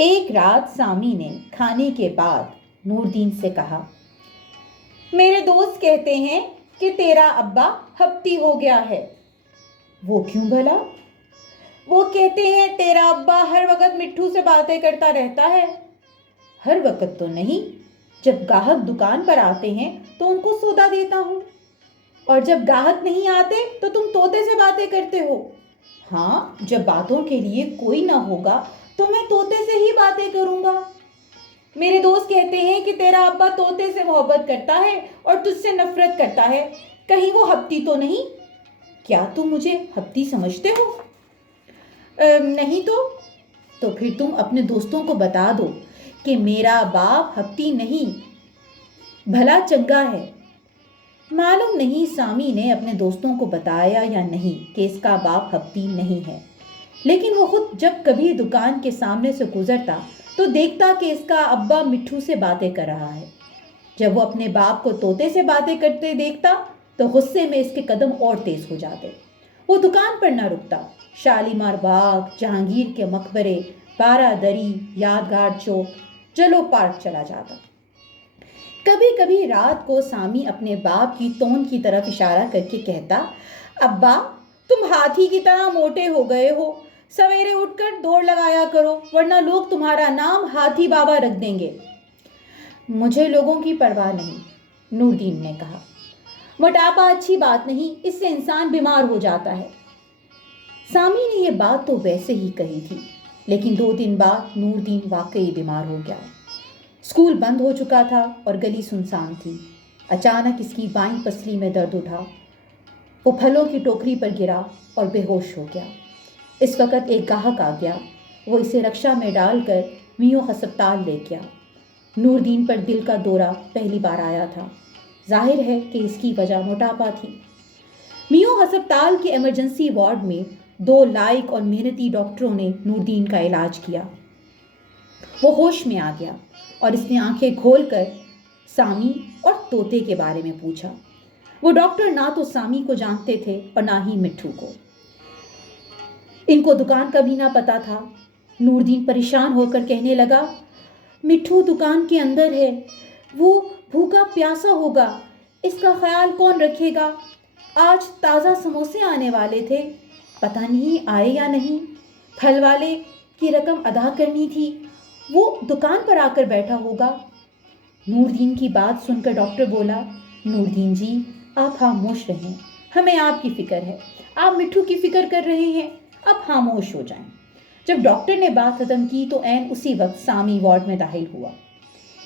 ایک رات سامی نے کھانے کے بعد نوردین سے کہا، میرے دوست کہتے ہیں کہ تیرا ابا ہپتی ہو گیا ہے۔ وہ کیوں بھلا؟ وہ کہتے ہیں تیرا ابا ہر وقت مٹھو سے باتیں کرتا رہتا ہے۔ ہر وقت تو نہیں، جب گاہک دکان پر آتے ہیں تو ان کو سودا دیتا ہوں، اور جب گاہک نہیں آتے تو تم طوطے سے باتیں کرتے ہو۔ ہاں، جب باتوں کے لیے کوئی نہ ہوگا تو میں طوطے سے ہی باتیں کروں گا۔ میرے دوست کہتے ہیں کہ تیرا ابا طوطے سے محبت کرتا ہے اور تجھ سے نفرت کرتا ہے، کہیں وہ ہپتی تو نہیں؟ کیا تم مجھے ہپتی سمجھتے ہو؟ نہیں تو پھر تم اپنے دوستوں کو بتا دو کہ میرا باپ ہپتی نہیں، بھلا چنگا ہے۔ معلوم نہیں سامی نے اپنے دوستوں کو بتایا یا نہیں کہ اس کا باپ ہپتی نہیں ہے، لیکن وہ خود جب کبھی دکان کے سامنے سے گزرتا تو دیکھتا کہ اس کا ابا مٹھو سے باتیں کر رہا ہے۔ جب وہ اپنے باپ کو طوطے سے باتیں کرتے دیکھتا تو غصے میں اس کے قدم اور تیز ہو جاتے۔ وہ دکان پر نہ رکتا، شالیمار باغ، جہانگیر کے مقبرے، بارہ دری، یادگار چوک، جلو پارک چلا جاتا۔ کبھی کبھی رات کو سامی اپنے باپ کی تون کی طرف اشارہ کر کے کہتا، ابا تم ہاتھی کی طرح موٹے ہو گئے ہو، سویرے اٹھ کر دوڑ لگایا کرو ورنہ لوگ تمہارا نام ہاتھی بابا رکھ دیں گے۔ مجھے لوگوں کی پرواہ نہیں، نوردین نے کہا۔ موٹاپا اچھی بات نہیں، اس سے انسان بیمار ہو جاتا ہے۔ سامی نے یہ بات تو ویسے ہی کہی تھی، لیکن 2 دن بعد نوردین واقعی بیمار ہو گیا۔ اسکول بند ہو چکا تھا اور گلی سنسان تھی۔ اچانک اس کی بائیں پسلی میں درد اٹھا، وہ پھلوں کی ٹوکری پر گرا اور بے ہوش ہو گیا۔ اس وقت ایک گاہک آ گیا، وہ اسے رکشہ میں ڈال کر میو ہسپتال لے گیا۔ نوردین پر دل کا دورہ پہلی بار آیا تھا، ظاہر ہے کہ اس کی وجہ موٹاپا تھی۔ میو ہسپتال کے ایمرجنسی وارڈ میں 2 لائق اور محنتی ڈاکٹروں نے نوردین کا علاج کیا۔ وہ ہوش میں آ گیا اور اس نے آنکھیں کھول کر سامی اور طوطے کے بارے میں پوچھا۔ وہ ڈاکٹر نہ تو سامی کو جانتے تھے اور نہ ہی مٹھو کو۔ ان کو دکان کا بھی نہ پتا تھا۔ نوردین پریشان ہو کر کہنے لگا، مٹھو دکان کے اندر ہے، وہ بھوکا پیاسا ہوگا، اس کا خیال کون رکھے گا؟ آج تازہ سموسے آنے والے تھے، پتہ نہیں آئے یا نہیں۔ پھل والے کی رقم ادا کرنی تھی، وہ دکان پر آ کر بیٹھا ہوگا۔ نوردین کی بات سن کر ڈاکٹر بولا، نوردین جی آپ خاموش رہیں، ہمیں آپ کی فکر ہے، آپ مٹھو کی فکر کر رہے ہیں، آپ خاموش ہو جائیں۔ جب ڈاکٹر نے بات ختم کی تو عین اسی وقت سامی وارڈ میں داخل ہوا۔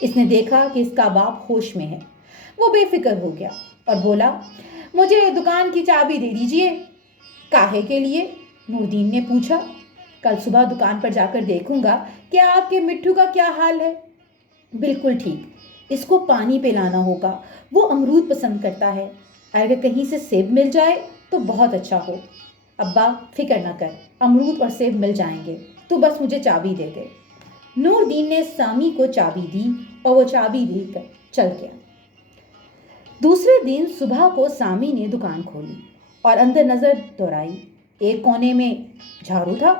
اس نے دیکھا کہ اس کا باپ ہوش میں ہے۔ وہ بے فکر ہو گیا اور بولا، مجھے دکان کی چابی دے دیجئے۔ کاہے کے لیے؟ نوردین نے پوچھا۔ کل صبح دکان پر جا کر دیکھوں گا کہ آپ کے مٹھو کا کیا حال ہے۔ بالکل ٹھیک، اس کو پانی پلانا ہوگا، وہ امرود پسند کرتا ہے، اگر کہیں سے سیب مل جائے تو بہت اچھا ہو۔ ابا فکر نہ کر، امرود اور سیب مل جائیں گے، تو بس مجھے چابی دے دے۔ نوردین نے سامی کو چابی دی اور وہ چابی لے کر چل گیا۔ دوسرے دن صبح کو سامی نے دکان کھولی اور اندر نظر دوڑائی۔ ایک کونے میں جھاڑو تھا،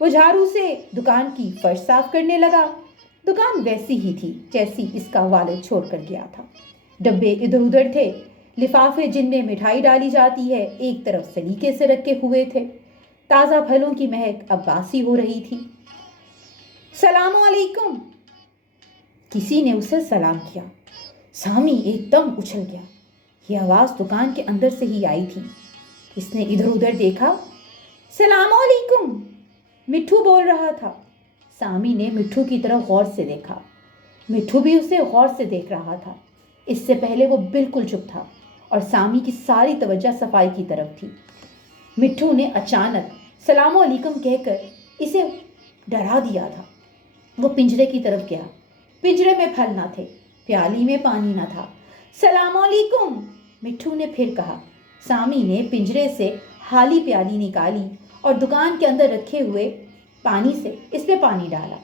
وہ جھاڑو سے دکان کی فرش صاف کرنے لگا۔ دکان ویسی ہی تھی جیسی اس کا والد چھوڑ کر گیا تھا۔ ڈبے ادھر ادھر تھے، لفافے جن میں مٹھائی ڈالی جاتی ہے ایک طرف سلیقے سے رکھے ہوئے تھے۔ تازہ پھلوں کی مہک اب باسی ہو رہی تھی۔ سلام علیکم، کسی نے اسے سلام کیا۔ سامی ایک دم اچھل گیا، یہ آواز دکان کے اندر سے ہی آئی تھی۔ اس نے ادھر ادھر دیکھا، سلام علیکم، مٹھو بول رہا تھا۔ سامی نے مٹھو کی طرف غور سے دیکھا، مٹھو بھی اسے غور سے دیکھ رہا تھا۔ اس سے پہلے وہ بالکل چپ تھا اور سامی کی ساری توجہ صفائی کی طرف تھی۔ مٹھو نے اچانک سلام علیکم کہہ کر اسے ڈرا دیا تھا۔ وہ پنجرے کی طرف گیا، پنجرے میں پھل نہ تھے، پیالی میں پانی نہ تھا۔ سلام علیکم، مٹھو نے پھر کہا۔ سامی نے پنجرے سے خالی پیالی نکالی اور دکان کے اندر رکھے ہوئے پانی سے اس پہ پانی ڈالا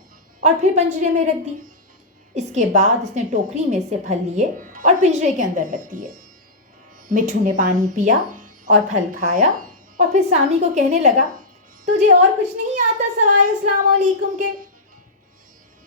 اور پھر پنجرے میں رکھ دی۔ اس کے بعد اس نے ٹوکری میں سے پھل لیے اور پنجرے کے اندر رکھ دیے۔ مٹھو نے پانی پیا اور پھل کھایا اور پھر سامی کو کہنے لگا، تجھے اور کچھ نہیں آتا سوائے السلام علیکم کے؟